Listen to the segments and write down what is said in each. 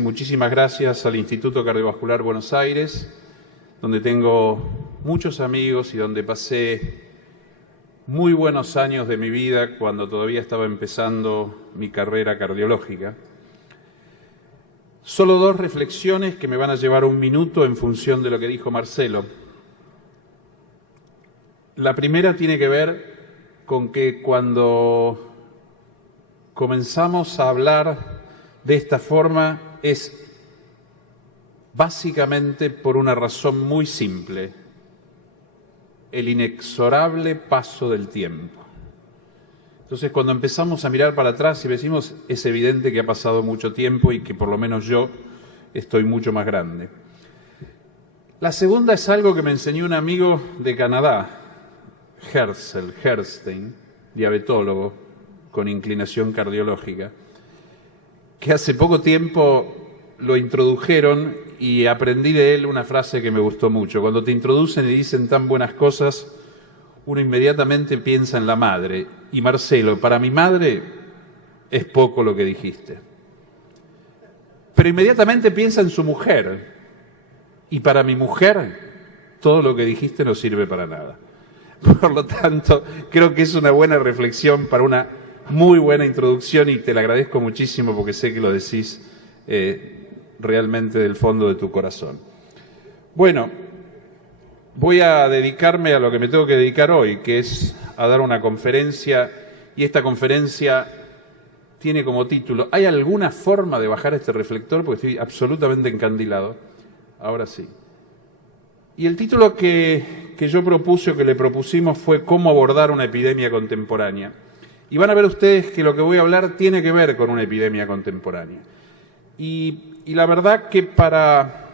Muchísimas gracias al Instituto Cardiovascular Buenos Aires, donde tengo muchos amigos y donde pasé muy buenos años de mi vida cuando todavía estaba empezando mi carrera cardiológica. Solo dos reflexiones que me van a llevar un minuto en función de lo que dijo Marcelo. La primera tiene que ver con que cuando comenzamos a hablar de esta forma es básicamente por una razón muy simple: el inexorable paso del tiempo. Entonces, cuando empezamos a mirar para atrás y decimos, es evidente que ha pasado mucho tiempo y que por lo menos yo estoy mucho más grande. La segunda es algo que me enseñó un amigo de Canadá, Herstein, diabetólogo con inclinación cardiológica, que hace poco tiempo lo introdujeron y aprendí de él una frase que me gustó mucho. Cuando te introducen y dicen tan buenas cosas, uno inmediatamente piensa en la madre. Y Marcelo, para mi madre es poco lo que dijiste. Pero inmediatamente piensa en su mujer. Y para mi mujer, todo lo que dijiste no sirve para nada. Por lo tanto, creo que es una buena reflexión para una muy buena introducción y te la agradezco muchísimo porque sé que lo decís realmente del fondo de tu corazón. Bueno, voy a dedicarme a lo que me tengo que dedicar hoy, que es a dar una conferencia, y esta conferencia tiene como título ¿hay alguna forma de bajar este reflector? Porque estoy absolutamente encandilado. Ahora sí. Y el título que yo propuse o que le propusimos fue ¿cómo abordar una epidemia contemporánea? Y van a ver ustedes que lo que voy a hablar tiene que ver con una epidemia contemporánea. Y la verdad que para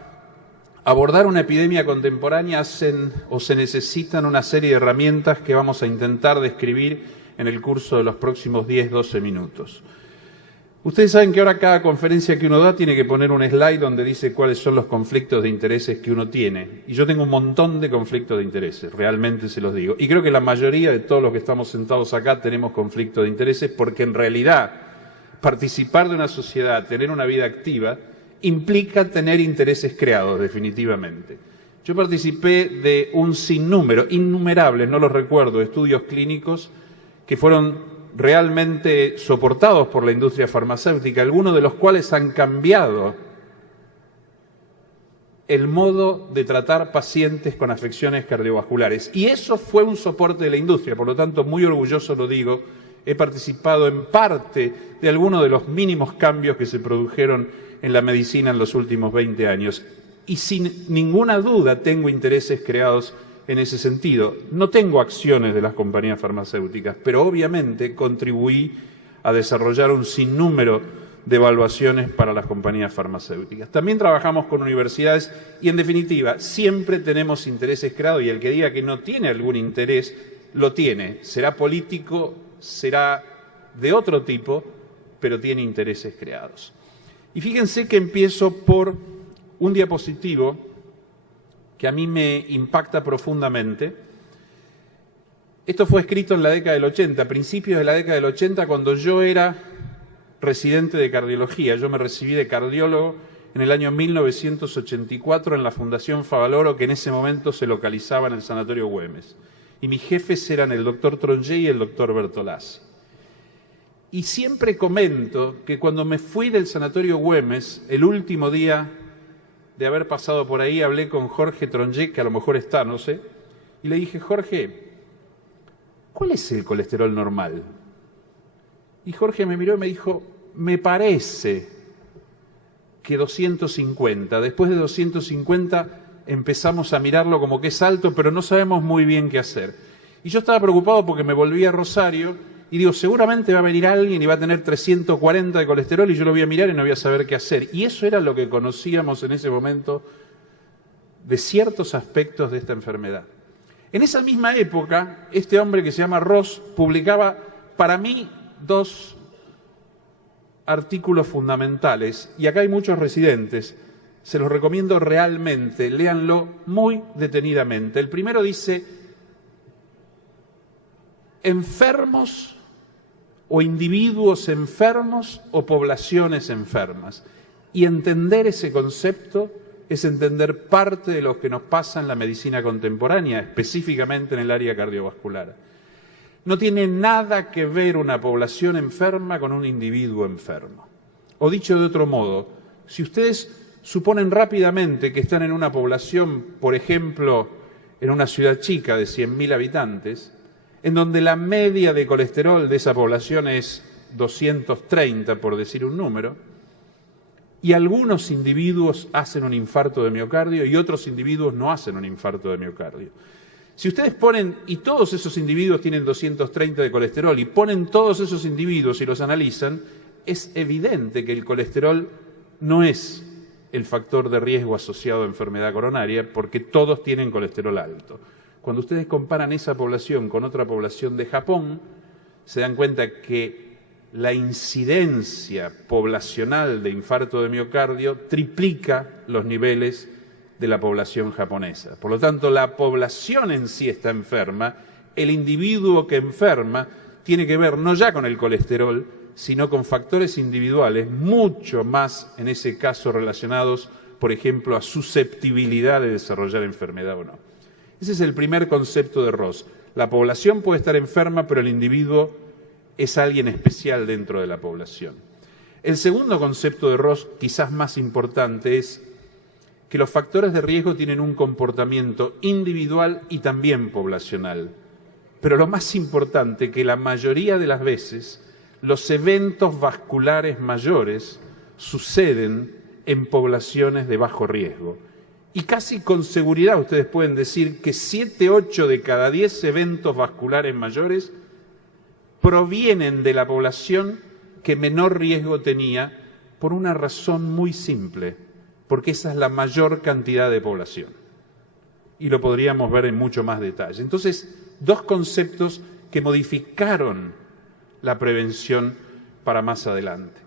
abordar una epidemia contemporánea se necesitan una serie de herramientas que vamos a intentar describir en el curso de los próximos 10-12 minutos. Ustedes saben que ahora cada conferencia que uno da tiene que poner un slide donde dice cuáles son los conflictos de intereses que uno tiene. Y yo tengo un montón de conflictos de intereses, realmente se los digo. Y creo que la mayoría de todos los que estamos sentados acá tenemos conflictos de intereses porque en realidad participar de una sociedad, tener una vida activa, implica tener intereses creados, definitivamente. Yo participé de un sinnúmero, innumerables, no los recuerdo, estudios clínicos que fueron realmente soportados por la industria farmacéutica, algunos de los cuales han cambiado el modo de tratar pacientes con afecciones cardiovasculares. Y eso fue un soporte de la industria, por lo tanto, muy orgulloso lo digo, he participado en parte de algunos de los mínimos cambios que se produjeron en la medicina en los últimos 20 años. Y sin ninguna duda tengo intereses creados en ese sentido. No tengo acciones de las compañías farmacéuticas, pero obviamente contribuí a desarrollar un sinnúmero de evaluaciones para las compañías farmacéuticas. También trabajamos con universidades y, en definitiva, siempre tenemos intereses creados y el que diga que no tiene algún interés, lo tiene. Será político, será de otro tipo, pero tiene intereses creados. Y fíjense que empiezo por un diapositivo que a mí me impacta profundamente. Esto fue escrito en la década del 80, a principios de la década del 80, cuando yo era residente de cardiología. Yo me recibí de cardiólogo en el año 1984 en la Fundación Favaloro, que en ese momento se localizaba en el Sanatorio Güemes. Y mis jefes eran el doctor Tronjé y el doctor Bertolazzi. Y siempre comento que cuando me fui del Sanatorio Güemes, el último día de haber pasado por ahí, hablé con Jorge Tronjé, que a lo mejor está, no sé, y le dije, Jorge, ¿cuál es el colesterol normal? Y Jorge me miró y me dijo, me parece que 250. Después de 250 empezamos a mirarlo como que es alto, pero no sabemos muy bien qué hacer. Y yo estaba preocupado porque me volví a Rosario y digo, seguramente va a venir alguien y va a tener 340 de colesterol y yo lo voy a mirar y no voy a saber qué hacer. Y eso era lo que conocíamos en ese momento de ciertos aspectos de esta enfermedad. En esa misma época, este hombre que se llama Ross publicaba, para mí, 2 artículos fundamentales. Y acá hay muchos residentes, se los recomiendo realmente, léanlo muy detenidamente. El primero dice, enfermos o individuos enfermos o poblaciones enfermas. Y entender ese concepto es entender parte de lo que nos pasa en la medicina contemporánea, específicamente en el área cardiovascular. No tiene nada que ver una población enferma con un individuo enfermo. O dicho de otro modo, si ustedes suponen rápidamente que están en una población, por ejemplo, en una ciudad chica de 100.000 habitantes, en donde la media de colesterol de esa población es 230, por decir un número, y algunos individuos hacen un infarto de miocardio y otros individuos no hacen un infarto de miocardio. Si ustedes ponen, y todos esos individuos tienen 230 de colesterol, y ponen todos esos individuos y los analizan, es evidente que el colesterol no es el factor de riesgo asociado a enfermedad coronaria, porque todos tienen colesterol alto. Cuando ustedes comparan esa población con otra población de Japón, se dan cuenta que la incidencia poblacional de infarto de miocardio triplica los niveles de la población japonesa. Por lo tanto, la población en sí está enferma, el individuo que enferma tiene que ver no ya con el colesterol, sino con factores individuales, mucho más en ese caso relacionados, por ejemplo, a susceptibilidad de desarrollar enfermedad o no. Ese es el primer concepto de Ross. La población puede estar enferma, pero el individuo es alguien especial dentro de la población. El segundo concepto de Ross, quizás más importante, es que los factores de riesgo tienen un comportamiento individual y también poblacional. Pero lo más importante, que la mayoría de las veces los eventos vasculares mayores suceden en poblaciones de bajo riesgo. Y casi con seguridad ustedes pueden decir que 7, 8 de cada 10 eventos vasculares mayores provienen de la población que menor riesgo tenía por una razón muy simple, porque esa es la mayor cantidad de población. Y lo podríamos ver en mucho más detalle. Entonces, dos conceptos que modificaron la prevención para más adelante.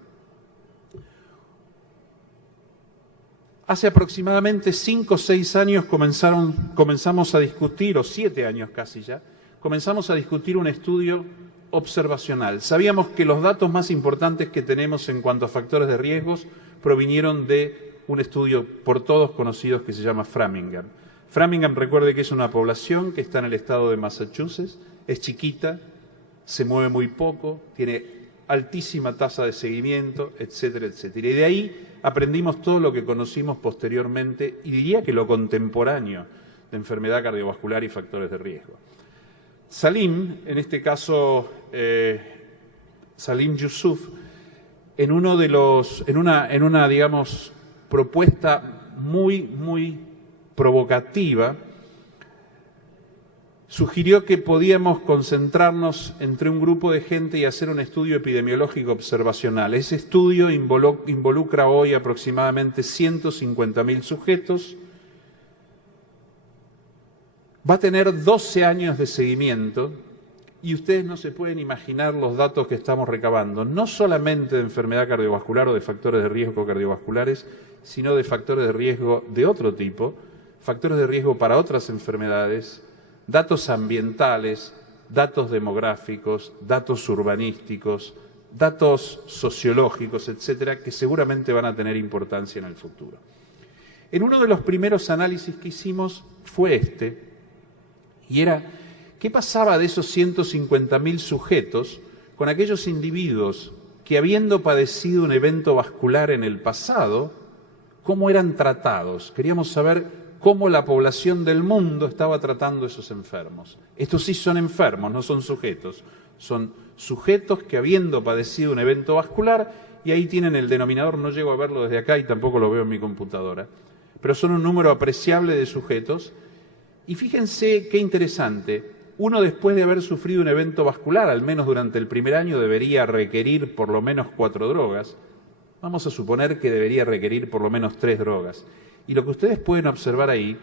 Hace aproximadamente 5 o 6 años comenzamos a discutir, o 7 años casi ya, comenzamos a discutir un estudio observacional. Sabíamos que los datos más importantes que tenemos en cuanto a factores de riesgos provinieron de un estudio por todos conocidos que se llama Framingham. Framingham, recuerde que es una población que está en el estado de Massachusetts, es chiquita, se mueve muy poco, tiene altísima tasa de seguimiento, etcétera, etcétera. Y de ahí aprendimos todo lo que conocimos posteriormente, y diría que lo contemporáneo de enfermedad cardiovascular y factores de riesgo. Salim, en este caso Salim Yusuf, en una digamos propuesta muy provocativa, sugirió que podíamos concentrarnos entre un grupo de gente y hacer un estudio epidemiológico observacional. Ese estudio involucra hoy aproximadamente 150.000 sujetos. Va a tener 12 años de seguimiento y ustedes no se pueden imaginar los datos que estamos recabando, no solamente de enfermedad cardiovascular o de factores de riesgo cardiovasculares, sino de factores de riesgo de otro tipo, factores de riesgo para otras enfermedades, datos ambientales, datos demográficos, datos urbanísticos, datos sociológicos, etcétera, que seguramente van a tener importancia en el futuro. En uno de los primeros análisis que hicimos fue este, y era qué pasaba de esos 150.000 sujetos con aquellos individuos que, habiendo padecido un evento vascular en el pasado, cómo eran tratados. Queríamos saber cómo la población del mundo estaba tratando a esos enfermos. Estos sí son enfermos, no son sujetos. Son sujetos que, habiendo padecido un evento vascular, y ahí tienen el denominador, no llego a verlo desde acá y tampoco lo veo en mi computadora, pero son un número apreciable de sujetos. Y fíjense qué interesante, uno después de haber sufrido un evento vascular, al menos durante el primer año, debería requerir por lo menos 4 drogas. Vamos a suponer que debería requerir por lo menos 3 drogas. Y lo que ustedes pueden observar ahí,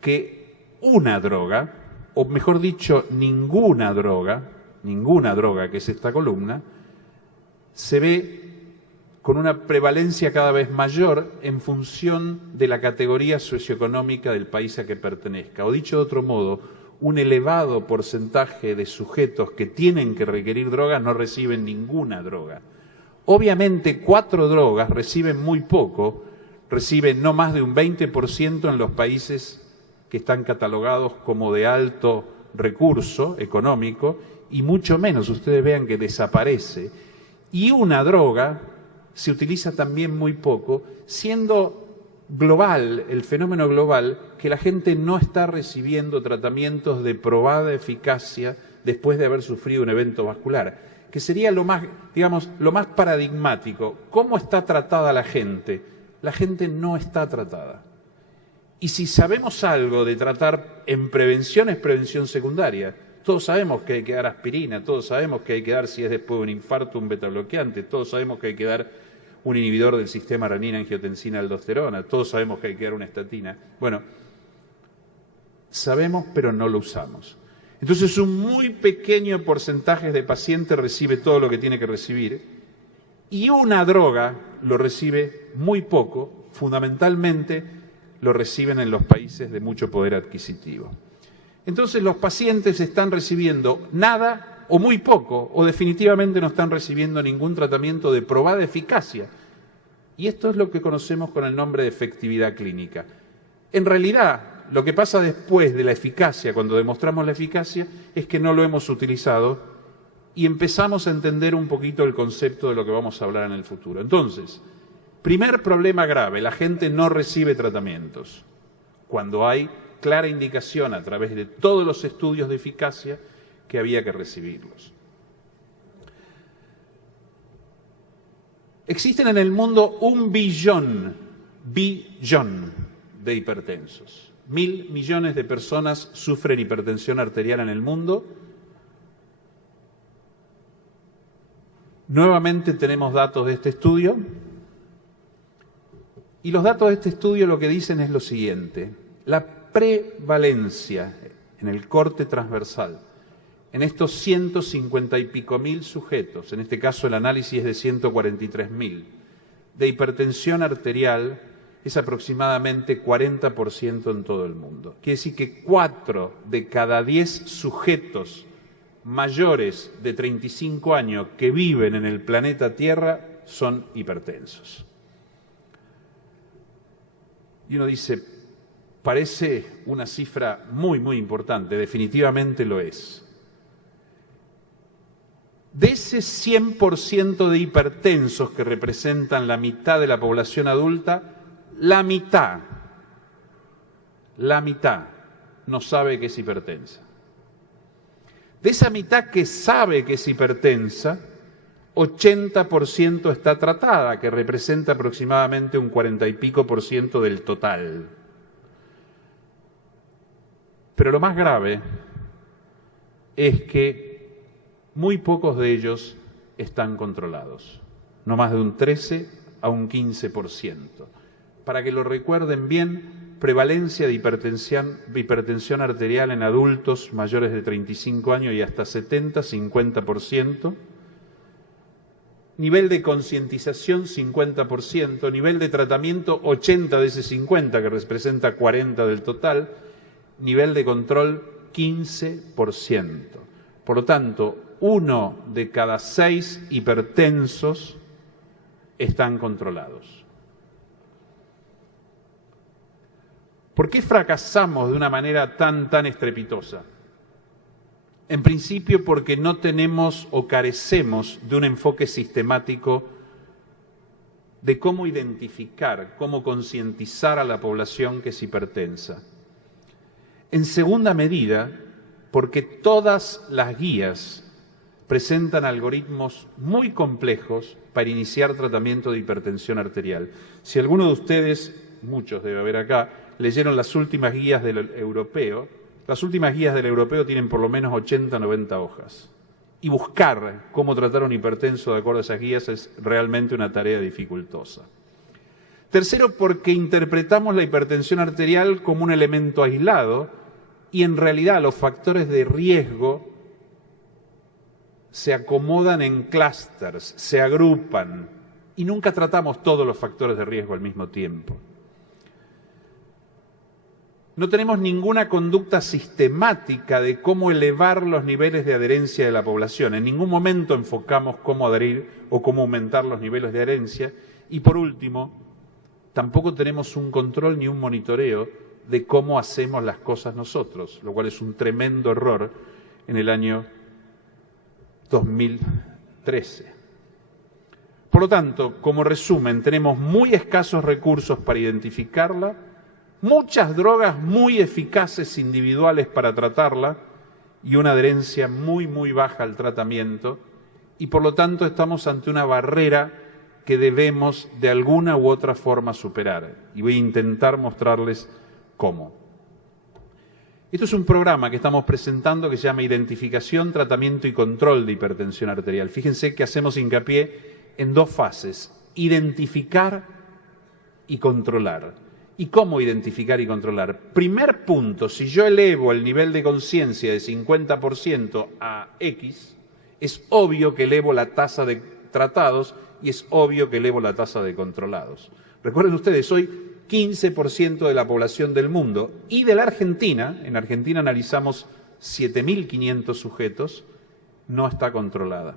que una droga, o mejor dicho, ninguna droga, que es esta columna, se ve con una prevalencia cada vez mayor en función de la categoría socioeconómica del país a que pertenezca. O dicho de otro modo, un elevado porcentaje de sujetos que tienen que requerir drogas no reciben ninguna droga. Obviamente 4 drogas reciben muy poco, reciben no más de un 20% en los países que están catalogados como de alto recurso económico y mucho menos, ustedes vean que desaparece. Y una droga se utiliza también muy poco, siendo global, el fenómeno global, que la gente no está recibiendo tratamientos de probada eficacia después de haber sufrido un evento vascular, que sería lo más, digamos, lo más paradigmático. ¿Cómo está tratada la gente? La gente no está tratada. Y si sabemos algo de tratar en prevención, es prevención secundaria. Todos sabemos que hay que dar aspirina, todos sabemos que hay que dar, si es después de un infarto, un betabloqueante, todos sabemos que hay que dar un inhibidor del sistema renina-angiotensina-aldosterona, todos sabemos que hay que dar una estatina. Bueno, sabemos pero no lo usamos. Entonces un muy pequeño porcentaje de pacientes recibe todo lo que tiene que recibir y una droga lo recibe muy poco, fundamentalmente lo reciben en los países de mucho poder adquisitivo. Entonces los pacientes están recibiendo nada o muy poco, o definitivamente no están recibiendo ningún tratamiento de probada eficacia. Y esto es lo que conocemos con el nombre de efectividad clínica. En realidad, lo que pasa después de la eficacia, cuando demostramos la eficacia, es que no lo hemos utilizado y empezamos a entender un poquito el concepto de lo que vamos a hablar en el futuro. Entonces, primer problema grave, la gente no recibe tratamientos cuando hay clara indicación a través de todos los estudios de eficacia que había que recibirlos. Existen en el mundo 1 billón de hipertensos. 1.000 millones de personas sufren hipertensión arterial en el mundo. Nuevamente tenemos datos de este estudio. Y los datos de este estudio lo que dicen es lo siguiente. La prevalencia en el corte transversal, en estos 150 y pico mil sujetos, en este caso el análisis es de 143.000, de hipertensión arterial es aproximadamente 40% en todo el mundo. Quiere decir que 4 de cada 10 sujetos mayores de 35 años que viven en el planeta Tierra son hipertensos. Y uno dice, parece una cifra muy, muy importante, definitivamente lo es. De ese 100% de hipertensos que representan la mitad de la población adulta, la mitad no sabe que es hipertensa. De esa mitad que sabe que es hipertensa, 80% está tratada, que representa aproximadamente un 40 y pico % del total. Pero lo más grave es que muy pocos de ellos están controlados, no más de un 13 a un 15%. Para que lo recuerden bien, prevalencia de hipertensión arterial en adultos mayores de 35 años y hasta 70-50%, nivel de concientización 50%, nivel de tratamiento 80 de ese 50, que representa 40 del total, nivel de control 15%. Por lo tanto, 1 de cada 6 hipertensos están controlados. ¿Por qué fracasamos de una manera tan estrepitosa? En principio porque no tenemos o carecemos de un enfoque sistemático de cómo identificar, cómo concientizar a la población que es hipertensa. En segunda medida, porque todas las guías presentan algoritmos muy complejos para iniciar tratamiento de hipertensión arterial. Si alguno de ustedes, muchos debe haber acá, leyeron las últimas guías del europeo, las últimas guías del europeo tienen por lo menos 80-90 hojas. Y buscar cómo tratar a un hipertenso de acuerdo a esas guías es realmente una tarea dificultosa. Tercero, porque interpretamos la hipertensión arterial como un elemento aislado y en realidad los factores de riesgo se acomodan en clústeres, se agrupan y nunca tratamos todos los factores de riesgo al mismo tiempo. No tenemos ninguna conducta sistemática de cómo elevar los niveles de adherencia de la población. En ningún momento enfocamos cómo adherir o cómo aumentar los niveles de adherencia. Y por último, tampoco tenemos un control ni un monitoreo de cómo hacemos las cosas nosotros, lo cual es un tremendo error en el año 2013. Por lo tanto, como resumen, tenemos muy escasos recursos para identificarla, muchas drogas muy eficaces individuales para tratarla y una adherencia muy, muy baja al tratamiento, y por lo tanto estamos ante una barrera que debemos de alguna u otra forma superar. Y voy a intentar mostrarles cómo. Esto es un programa que estamos presentando que se llama Identificación, Tratamiento y Control de Hipertensión Arterial. Fíjense que hacemos hincapié en dos fases: identificar y controlar. ¿Y cómo identificar y controlar? Primer punto, si yo elevo el nivel de conciencia de 50% a X, es obvio que elevo la tasa de tratados y es obvio que elevo la tasa de controlados. Recuerden ustedes, hoy 15% de la población del mundo y de la Argentina, en Argentina analizamos 7.500 sujetos, no está controlada.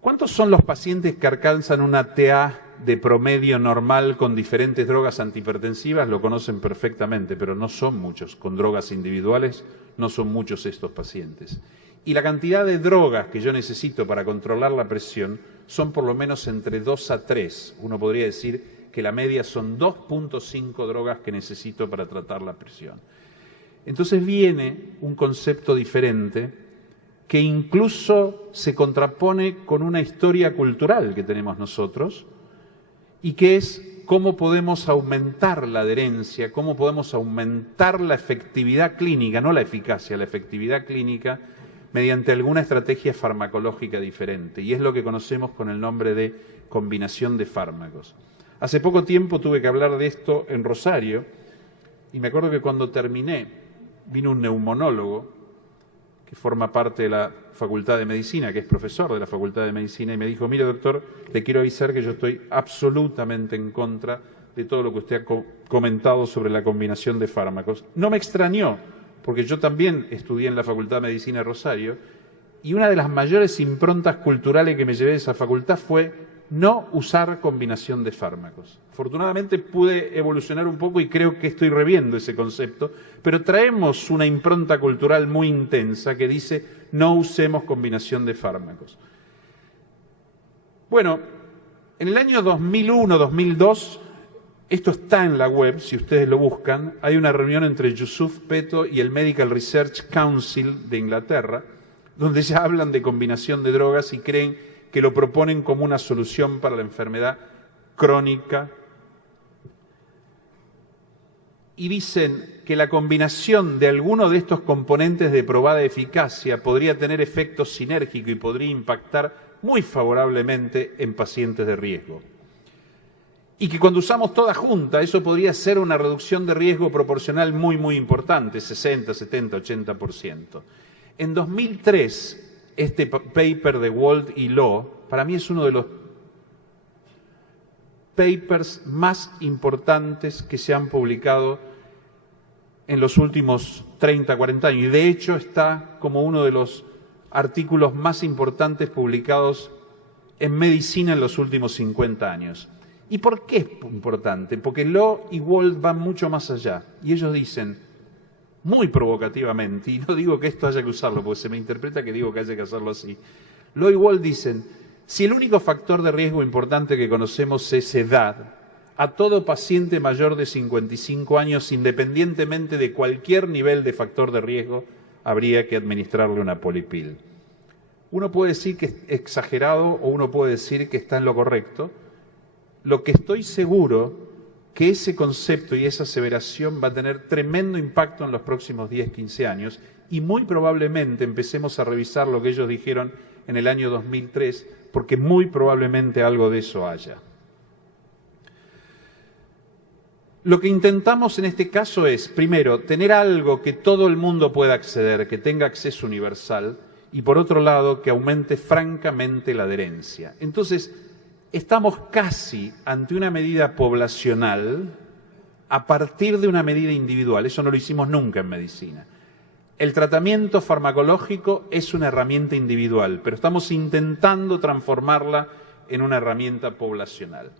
¿Cuántos son los pacientes que alcanzan una TA de promedio normal con diferentes drogas antihipertensivas? Lo conocen perfectamente, pero no son muchos. Con drogas individuales no son muchos estos pacientes. Y la cantidad de drogas que yo necesito para controlar la presión son por lo menos entre 2 a 3. Uno podría decir que la media son 2.5 drogas que necesito para tratar la presión. Entonces viene un concepto diferente que incluso se contrapone con una historia cultural que tenemos nosotros y que es cómo podemos aumentar la adherencia, cómo podemos aumentar la efectividad clínica, no la eficacia, la efectividad clínica, mediante alguna estrategia farmacológica diferente, y es lo que conocemos con el nombre de combinación de fármacos. Hace poco tiempo tuve que hablar de esto en Rosario, y me acuerdo que cuando terminé, vino un neumonólogo que forma parte de la Facultad de Medicina, que es profesor de la Facultad de Medicina, y me dijo: mire, doctor, le quiero avisar que yo estoy absolutamente en contra de todo lo que usted ha comentado sobre la combinación de fármacos. No me extrañó, porque yo también estudié en la Facultad de Medicina de Rosario, y una de las mayores improntas culturales que me llevé de esa facultad fue no usar combinación de fármacos. Afortunadamente pude evolucionar un poco y creo que estoy reviendo ese concepto, pero traemos una impronta cultural muy intensa que dice no usemos combinación de fármacos. Bueno, en el año 2001-2002, esto está en la web, si ustedes lo buscan, hay una reunión entre Yusuf Peto y el Medical Research Council de Inglaterra, donde ya hablan de combinación de drogas y creen que lo proponen como una solución para la enfermedad crónica. Y dicen que la combinación de alguno de estos componentes de probada eficacia podría tener efecto sinérgico y podría impactar muy favorablemente en pacientes de riesgo. Y que cuando usamos toda junta, eso podría ser una reducción de riesgo proporcional muy, muy importante, 60, 70, 80%. En 2003, este paper de Wald y Law, para mí es uno de los papers más importantes que se han publicado en los últimos 30, 40 años. Y de hecho está como uno de los artículos más importantes publicados en medicina en los últimos 50 años. ¿Y por qué es importante? Porque Law y Wald van mucho más allá. Y ellos dicen, muy provocativamente, y no digo que esto haya que usarlo, porque se me interpreta que digo que haya que hacerlo así. Law y Wald dicen, si el único factor de riesgo importante que conocemos es edad, a todo paciente mayor de 55 años, independientemente de cualquier nivel de factor de riesgo, habría que administrarle una polipil. Uno puede decir que es exagerado o uno puede decir que está en lo correcto. Lo que estoy seguro que ese concepto y esa aseveración va a tener tremendo impacto en los próximos 10, 15 años y muy probablemente empecemos a revisar lo que ellos dijeron en el año 2003, porque muy probablemente algo de eso haya. Lo que intentamos en este caso es, primero, tener algo que todo el mundo pueda acceder, que tenga acceso universal, y por otro lado, que aumente francamente la adherencia. Entonces, estamos casi ante una medida poblacional a partir de una medida individual. Eso no lo hicimos nunca en medicina. El tratamiento farmacológico es una herramienta individual, pero estamos intentando transformarla en una herramienta poblacional.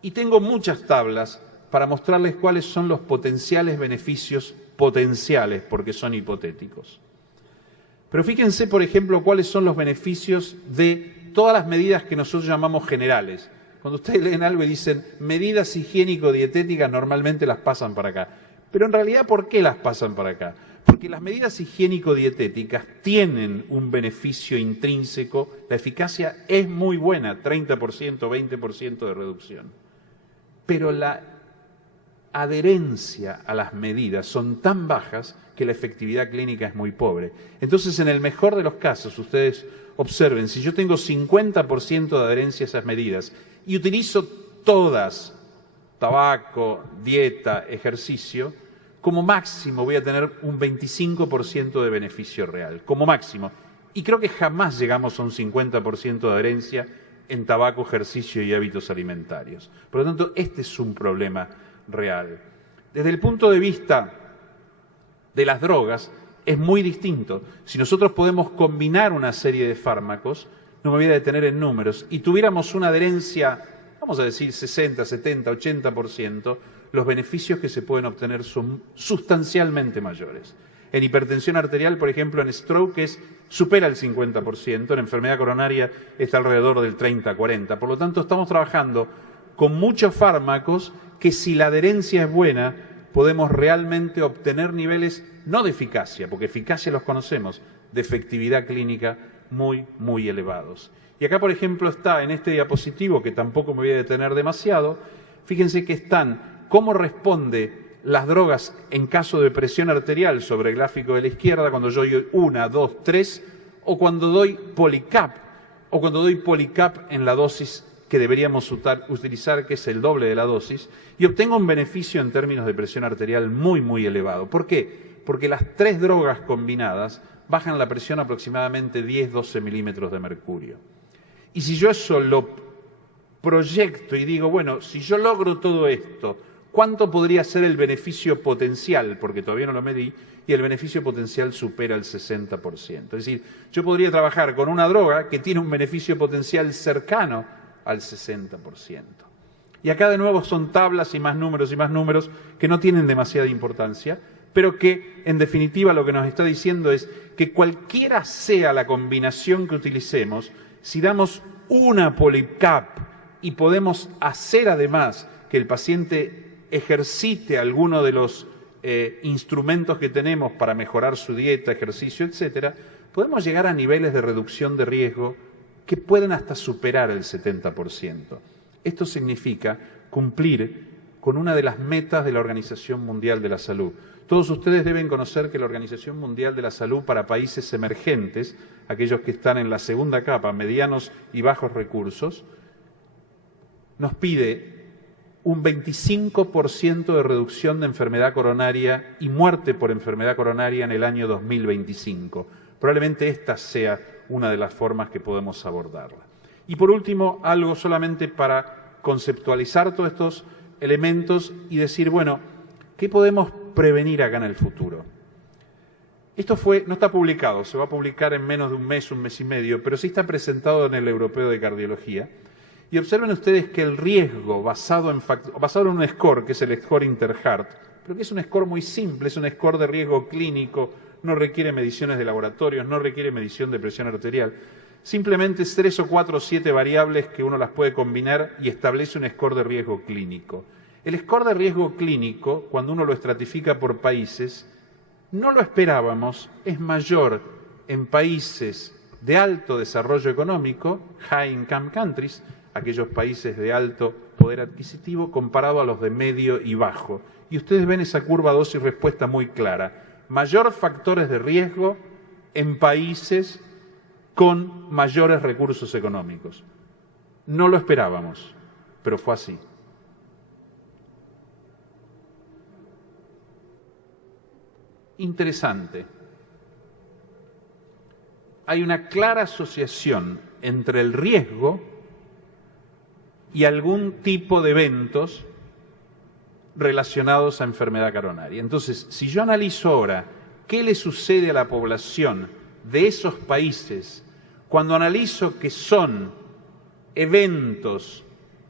Y tengo muchas tablas para mostrarles cuáles son los potenciales beneficios potenciales, porque son hipotéticos. Pero fíjense, por ejemplo, cuáles son los beneficios de todas las medidas que nosotros llamamos generales. Cuando ustedes leen algo y dicen medidas higiénico-dietéticas, normalmente las pasan para acá. Pero en realidad, ¿por qué las pasan para acá? Porque las medidas higiénico-dietéticas tienen un beneficio intrínseco, la eficacia es muy buena, 30%, 20% de reducción. Pero la adherencia a las medidas son tan bajas que la efectividad clínica es muy pobre. Entonces, en el mejor de los casos, ustedes observen, si yo tengo 50% de adherencia a esas medidas y utilizo todas, tabaco, dieta, ejercicio, como máximo voy a tener un 25% de beneficio real, como máximo. Y creo que jamás llegamos a un 50% de adherencia en tabaco, ejercicio y hábitos alimentarios. Por lo tanto, este es un problema real. Desde el punto de vista de las drogas, es muy distinto. Si nosotros podemos combinar una serie de fármacos, no me voy a detener en números, y tuviéramos una adherencia, vamos a decir 60, 70, 80%, los beneficios que se pueden obtener son sustancialmente mayores. En hipertensión arterial, por ejemplo, en stroke supera el 50%, en enfermedad coronaria está alrededor del 30-40%. Por lo tanto, estamos trabajando con muchos fármacos que, si la adherencia es buena, podemos realmente obtener niveles no de eficacia, porque eficacia los conocemos, de efectividad clínica muy, muy elevados. Y acá, por ejemplo, está en este diapositivo, que tampoco me voy a detener demasiado, fíjense que están cómo responde las drogas en caso de presión arterial sobre el gráfico de la izquierda, cuando yo doy 1, 2, 3, o cuando doy Polycap, en la dosis que deberíamos utilizar, que es el doble de la dosis, y obtengo un beneficio en términos de presión arterial muy, muy elevado. ¿Por qué? Porque las tres drogas combinadas bajan la presión aproximadamente 10-12 milímetros de mercurio. Y si yo eso lo proyecto y digo, bueno, si yo logro todo esto, ¿cuánto podría ser el beneficio potencial? Porque todavía no lo medí, y el beneficio potencial supera el 60%. Es decir, yo podría trabajar con una droga que tiene un beneficio potencial cercano al 60%. Y acá de nuevo son tablas y más números que no tienen demasiada importancia, pero que en definitiva lo que nos está diciendo es que cualquiera sea la combinación que utilicemos, si damos una Polycap y podemos hacer además que el paciente ejercite alguno de los instrumentos que tenemos para mejorar su dieta, ejercicio, etcétera, podemos llegar a niveles de reducción de riesgo que pueden hasta superar el 70%. Esto significa cumplir con una de las metas de la Organización Mundial de la Salud. Todos ustedes deben conocer que la Organización Mundial de la Salud, para países emergentes, aquellos que están en la segunda capa, medianos y bajos recursos, nos pide un 25% de reducción de enfermedad coronaria y muerte por enfermedad coronaria en el año 2025. Probablemente esta sea una de las formas que podemos abordarla. Y por último, algo solamente para conceptualizar todos estos elementos y decir, bueno, ¿qué podemos prevenir acá en el futuro? Esto no está publicado, se va a publicar en menos de un mes y medio, pero sí está presentado en el Europeo de Cardiología. Y observen ustedes que el riesgo basado en un score, que es el score Interheart, pero que es un score muy simple, es un score de riesgo clínico, no requiere mediciones de laboratorios, no requiere medición de presión arterial, simplemente 3 o 4 o 7 variables que uno las puede combinar y establece un score de riesgo clínico. El score de riesgo clínico, cuando uno lo estratifica por países, no lo esperábamos, es mayor en países de alto desarrollo económico, high income countries, aquellos países de alto poder adquisitivo, comparado a los de medio y bajo. Y ustedes ven esa curva dosis-respuesta muy clara. Mayor factores de riesgo en países con mayores recursos económicos. No lo esperábamos, pero fue así. Interesante. Hay una clara asociación entre el riesgo y algún tipo de eventos relacionados a enfermedad coronaria. Entonces, si yo analizo ahora qué le sucede a la población de esos países, cuando analizo que son eventos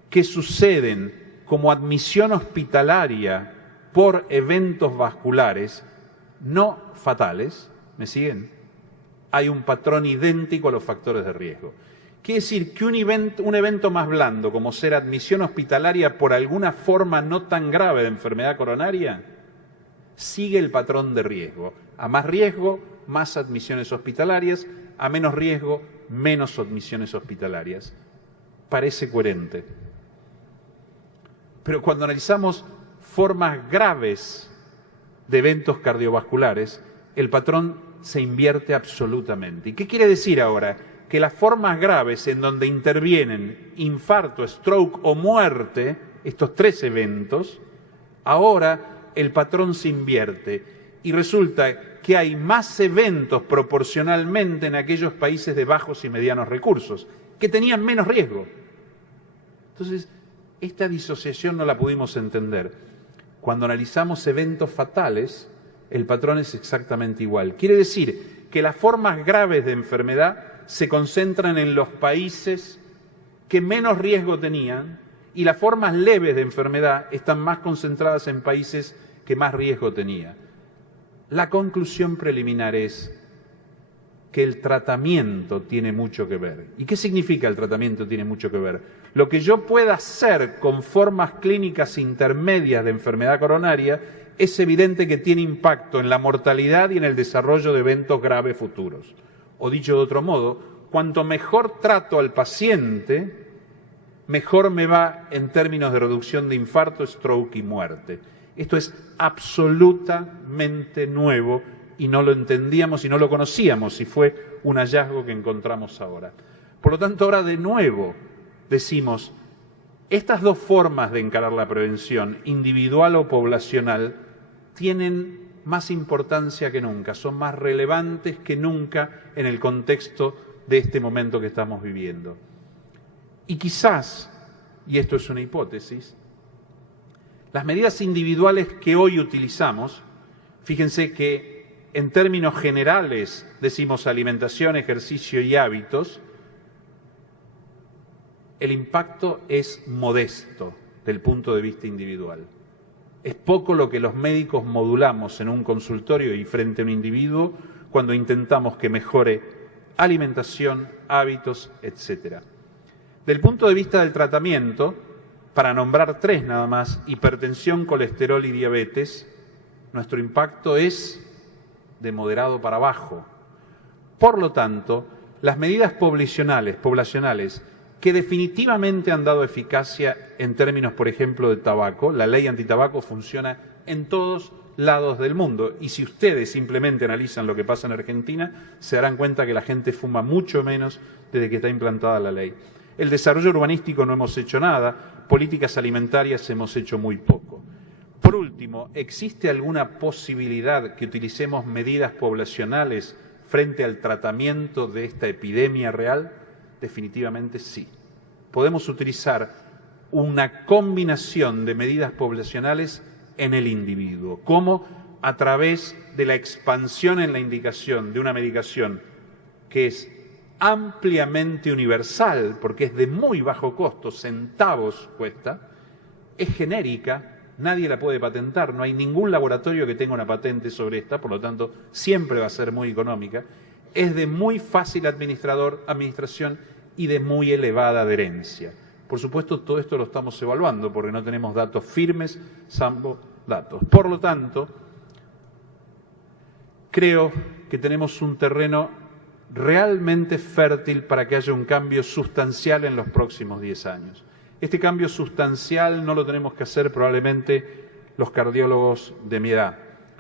que suceden como admisión hospitalaria por eventos vasculares no fatales, ¿me siguen? Hay un patrón idéntico a los factores de riesgo. Quiere decir que un evento más blando, como ser admisión hospitalaria por alguna forma no tan grave de enfermedad coronaria, sigue el patrón de riesgo. A más riesgo, más admisiones hospitalarias; a menos riesgo, menos admisiones hospitalarias. Parece coherente. Pero cuando analizamos formas graves de eventos cardiovasculares, el patrón se invierte absolutamente. ¿Y qué quiere decir ahora? Que las formas graves en donde intervienen infarto, stroke o muerte, estos tres eventos, ahora el patrón se invierte y resulta que hay más eventos proporcionalmente en aquellos países de bajos y medianos recursos, que tenían menos riesgo. Entonces, esta disociación no la pudimos entender. Cuando analizamos eventos fatales, el patrón es exactamente igual. Quiere decir que las formas graves de enfermedad se concentran en los países que menos riesgo tenían y las formas leves de enfermedad están más concentradas en países que más riesgo tenían. La conclusión preliminar es que el tratamiento tiene mucho que ver. ¿Y qué significa el tratamiento tiene mucho que ver? Lo que yo pueda hacer con formas clínicas intermedias de enfermedad coronaria es evidente que tiene impacto en la mortalidad y en el desarrollo de eventos graves futuros. O dicho de otro modo, cuanto mejor trato al paciente, mejor me va en términos de reducción de infarto, stroke y muerte. Esto es absolutamente nuevo y no lo entendíamos y no lo conocíamos, y fue un hallazgo que encontramos ahora. Por lo tanto, ahora de nuevo decimos, estas dos formas de encarar la prevención, individual o poblacional, tienen más importancia que nunca, son más relevantes que nunca en el contexto de este momento que estamos viviendo. Y quizás, y esto es una hipótesis, las medidas individuales que hoy utilizamos, fíjense que en términos generales decimos alimentación, ejercicio y hábitos, el impacto es modesto del punto de vista individual. Es poco lo que los médicos modulamos en un consultorio y frente a un individuo cuando intentamos que mejore alimentación, hábitos, etc. Del punto de vista del tratamiento, para nombrar tres nada más, hipertensión, colesterol y diabetes, nuestro impacto es de moderado para bajo. Por lo tanto, las medidas poblacionales que definitivamente han dado eficacia en términos, por ejemplo, de tabaco, la ley antitabaco funciona en todos lados del mundo. Y si ustedes simplemente analizan lo que pasa en Argentina, se darán cuenta que la gente fuma mucho menos desde que está implantada la ley. El desarrollo urbanístico no hemos hecho nada, políticas alimentarias hemos hecho muy poco. Por último, ¿existe alguna posibilidad que utilicemos medidas poblacionales frente al tratamiento de esta epidemia real? Definitivamente sí. Podemos utilizar una combinación de medidas poblacionales en el individuo, como a través de la expansión en la indicación de una medicación que es ampliamente universal, porque es de muy bajo costo, centavos cuesta, es genérica, nadie la puede patentar, no hay ningún laboratorio que tenga una patente sobre esta, por lo tanto siempre va a ser muy económica, es de muy fácil administración y de muy elevada adherencia. Por supuesto, todo esto lo estamos evaluando porque no tenemos datos firmes, salvo datos. Por lo tanto, creo que tenemos un terreno realmente fértil para que haya un cambio sustancial en los próximos 10 años. Este cambio sustancial no lo tenemos que hacer probablemente los cardiólogos de mi edad.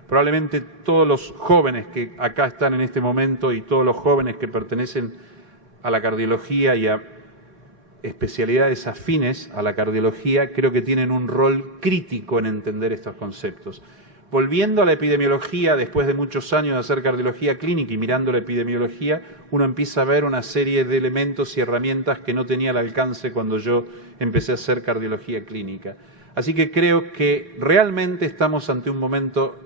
Probablemente todos los jóvenes que acá están en este momento y todos los jóvenes que pertenecen a la cardiología y a especialidades afines a la cardiología, creo que tienen un rol crítico en entender estos conceptos. Volviendo a la epidemiología, después de muchos años de hacer cardiología clínica y mirando la epidemiología, uno empieza a ver una serie de elementos y herramientas que no tenía al alcance cuando yo empecé a hacer cardiología clínica. Así que creo que realmente estamos ante un momento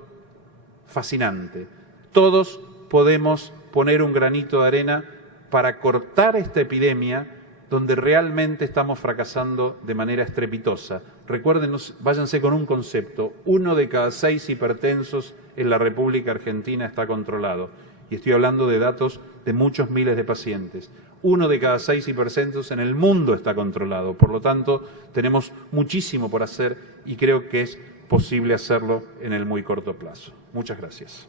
fascinante. Todos podemos poner un granito de arena para cortar esta epidemia donde realmente estamos fracasando de manera estrepitosa. Recuerden, váyanse con un concepto: 1 de cada 6 hipertensos en la República Argentina está controlado. Y estoy hablando de datos de muchos miles de pacientes. 1 de cada 6 hipertensos en el mundo está controlado. Por lo tanto, tenemos muchísimo por hacer y creo que es posible hacerlo en el muy corto plazo. Muchas gracias.